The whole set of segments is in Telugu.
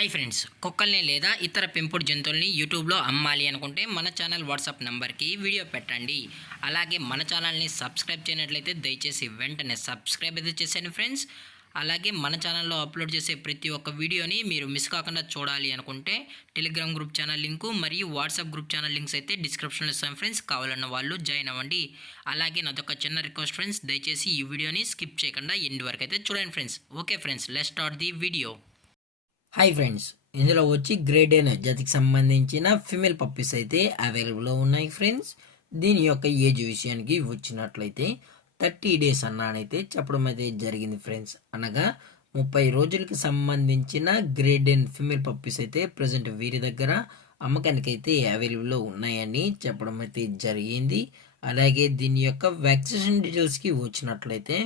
హాయ్ ఫ్రెండ్స్, కుక్కల్ని లేదా ఇతర పెంపుడు జంతువుల్ని యూట్యూబ్లో అమ్మాలి అనుకుంటే మన ఛానల్ వాట్సాప్ నెంబర్కి వీడియో పెట్టండి. అలాగే మన ఛానల్ని సబ్స్క్రైబ్ చేయనట్లయితే దయచేసి వెంటనే సబ్స్క్రైబ్ అయితే చేసేయండి ఫ్రెండ్స్. అలాగే మన ఛానల్లో అప్లోడ్ చేసే ప్రతి ఒక్క వీడియోని మీరు మిస్ కాకుండా చూడాలి అనుకుంటే టెలిగ్రామ్ గ్రూప్ ఛానల్ లింకు మరియు వాట్సాప్ గ్రూప్ ఛానల్ లింక్స్ అయితే డిస్క్రిప్షన్లో ఇస్తాం ఫ్రెండ్స్. కావాలన్న వాళ్ళు జాయిన్ అవ్వండి. అలాగే నాదొక చిన్న రిక్వెస్ట్ ఫ్రెండ్స్, దయచేసి ఈ వీడియోని స్కిప్ చేయకుండా ఎండ్ వరకు అయితే చూడండి friends. Okay friends, let's start the video. Hi friends, ఇందులో వచ్చి గ్రేడ్ ఎన్ జాతికి సంబంధించిన ఫిమేల్ పప్పీస్ అయితే అవైలబుల్లో ఉన్నాయి ఫ్రెండ్స్. దీని యొక్క ఏజ్ విషయానికి వచ్చినట్లయితే 30 days అన్నానైతే చెప్పడం అయితే జరిగింది ఫ్రెండ్స్. అనగా 30 రోజులకి సంబంధించిన గ్రేడ్ ఎన్ ఫిమేల్ పప్పీస్ అయితే ప్రజెంట్ వీరి దగ్గర అమ్మకానికి అయితే అవైలబుల్లో ఉన్నాయని చెప్పడం అయితే జరిగింది. అలాగే దీని యొక్క వ్యాక్సినేషన్ డీటెయిల్స్కి వచ్చినట్లయితే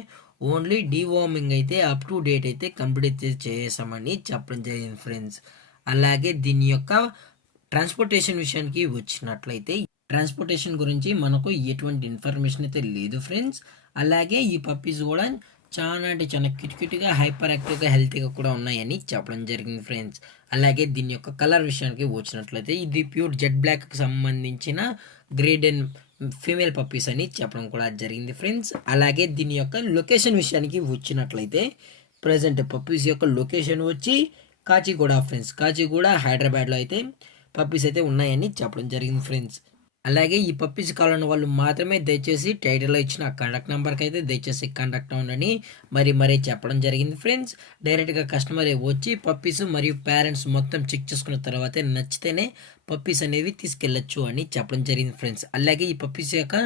ఓన్లీ డీవార్మింగ్ అయితే అప్ టు డేట్ అయితే కంప్లీట్ చేసామని చెప్పడం జరిగింది ఫ్రెండ్స్. అలాగే దీని యొక్క ట్రాన్స్పోర్టేషన్ విషయానికి వచ్చినట్లయితే ట్రాన్స్పోర్టేషన్ గురించి మనకు ఎటువంటి ఇన్ఫర్మేషన్ అయితే లేదు ఫ్రెండ్స్. అలాగే ఈ పప్పీస్ కూడా చాలా అంటే చాలా క్యూట్గా హైపర్ యాక్టివ్గా హెల్తీగా కూడా ఉన్నాయని చెప్పడం జరిగింది ఫ్రెండ్స్. అలాగే దీని యొక్క కలర్ విషయానికి వచ్చినట్లయితే ఇది ప్యూర్ జెడ్ బ్లాక్కి సంబంధించిన గ్రేడ్ ఎన్ ఫీమేల్ పప్పీస్ అని చెప్పడం కూడా జరిగింది ఫ్రెండ్స్. అలాగే దీని యొక్క లొకేషన్ విషయానికి వచ్చినట్లయితే ప్రజెంట్ పప్పీస్ యొక్క లొకేషన్ వచ్చి కాచిగూడ ఫ్రెండ్స్. కాచిగూడ హైదరాబాద్లో అయితే పప్పీస్ అయితే ఉన్నాయని చెప్పడం జరిగింది ఫ్రెండ్స్. అలాగే ఈ పప్పీస్ కావాలన్న వాళ్ళు మాత్రమే దయచేసి టైటిల్లో ఇచ్చిన కాంటాక్ట్ నెంబర్కి అయితే దయచేసి కాంటాక్ట్ అవ్వండి మరీ చెప్పడం జరిగింది ఫ్రెండ్స్. డైరెక్ట్గా కస్టమర్ వచ్చి పప్పీస్ మరియు పేరెంట్స్ మొత్తం చెక్ చేసుకున్న తర్వాతే నచ్చితేనే పప్పీస్ అనేవి తీసుకెళ్ళచ్చు అని చెప్పడం జరిగింది ఫ్రెండ్స్. అలాగే ఈ పప్పీస్ యొక్క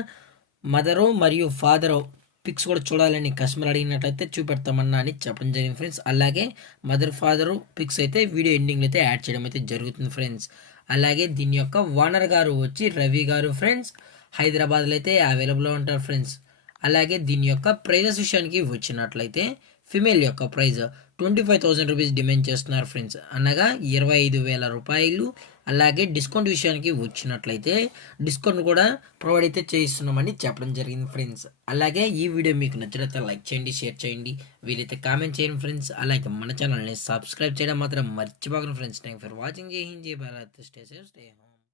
మదరు మరియు ఫాదరు పిక్స్ కూడా చూడాలని కస్టమర్ అడిగినట్లయితే చూపెడతామన్నా అని చెప్పడం జరిగింది ఫ్రెండ్స్. అలాగే మదర్ ఫాదరు పిక్స్ అయితే వీడియో ఎండింగ్లో అయితే యాడ్ చేయడం అయితే జరుగుతుంది ఫ్రెండ్స్. అలాగే దీని యొక్క ఓనర్ గారు వచ్చి రవి గారు ఫ్రెండ్స్, హైదరాబాద్లో అయితే అవైలబుల్లో ఉంటారు ఫ్రెండ్స్. అలాగే దీని యొక్క ప్రైజెస్ విషయానికి వచ్చినట్లయితే ఫిమేల్ యొక్క ప్రైజ్ 25,000 రూపీస్ డిమాండ్ చేస్తున్నారు ఫ్రెండ్స్, అనగా 25,000 రూపాయలు. అలాగే డిస్కౌంట్ విషయానికి వచ్చినట్లయితే డిస్కౌంట్ కూడా ప్రొవైడ్ అయితే చేయిస్తున్నామని చెప్పడం జరిగింది ఫ్రెండ్స్. అలాగే ఈ వీడియో మీకు నచ్చినట్లయితే లైక్ చేయండి, షేర్ చేయండి, వీలైతే కామెంట్ చేయండి ఫ్రెండ్స్. అలాగే మన ఛానల్ని సబ్స్క్రైబ్ చేయడం మాత్రం మర్చిపోకండి ఫ్రెండ్స్. Thank for watching. జై హింద్, జై Bharat, stay safe, stay home.